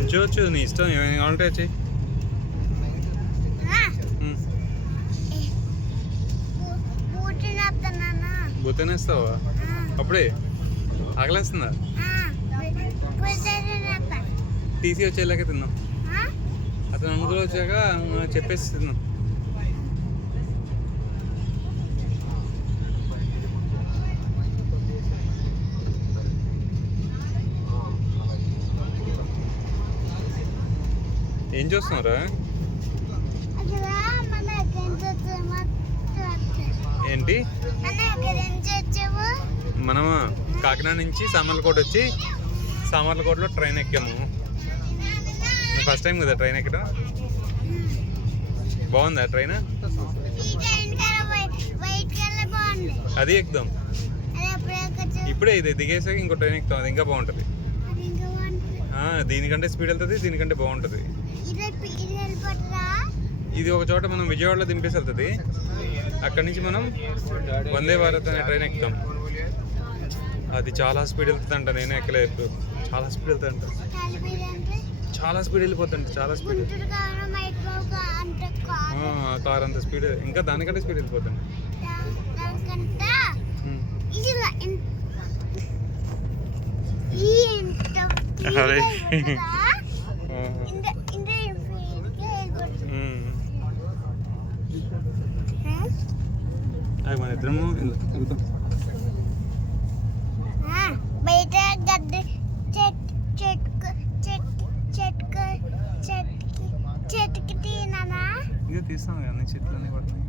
నుంచోవచ్చు, నీ ఇష్టం. ఏమైనా కావాలంటే వచ్చి బుతనేస్తావా? అప్పుడే ఆకలేస్తుందా? టీసీ వచ్చేలాగే తిన్నాం. అతను అనుకూల వచ్చాక చెప్పేసి తిన్నాం. ఏం చూస్తున్నారా? ఏంటి మనమా కాకినాడ నుంచి సామర్లకోట వచ్చి సామర్లకోటలో ట్రైన్ ఎక్కాము. ఫస్ట్ టైం కదా ట్రైన్ ఎక్కడం. బాగుందా ట్రైన్? అది ఎక్కుదాం. ఇప్పుడే ఇది దిగేసాక ఇంకో ట్రైన్ ఎక్కుతాం, అది ఇంకా బాగుంటుంది. దీనికంటే స్పీడ్ వెళ్తుంది, దీనికంటే బాగుంటుంది. ఇది ఒక చోట మనం విజయవాడలో దింపేసి వెళ్తుంది. అక్కడి నుంచి మనం వందే భారత్ అనే ట్రైన్ ఎక్కుతాం. అది చాలా స్పీడ్ వెళ్తుందంట, నేనే ఎక్కలేదు. చాలా స్పీడ్ వెళ్తుందంట, చాలా స్పీడ్ వెళ్ళిపోతుందంట, చాలా స్పీడ్. కార్ అంత స్పీడ్, ఇంకా దానికంటే స్పీడ్ వెళ్ళిపోతుంది. మన ఇద్దరము బయట గద్దె చెట్టుకి తీనా ఇక తీస్తాను కదా, చెట్లన్నీ పడుతుంది.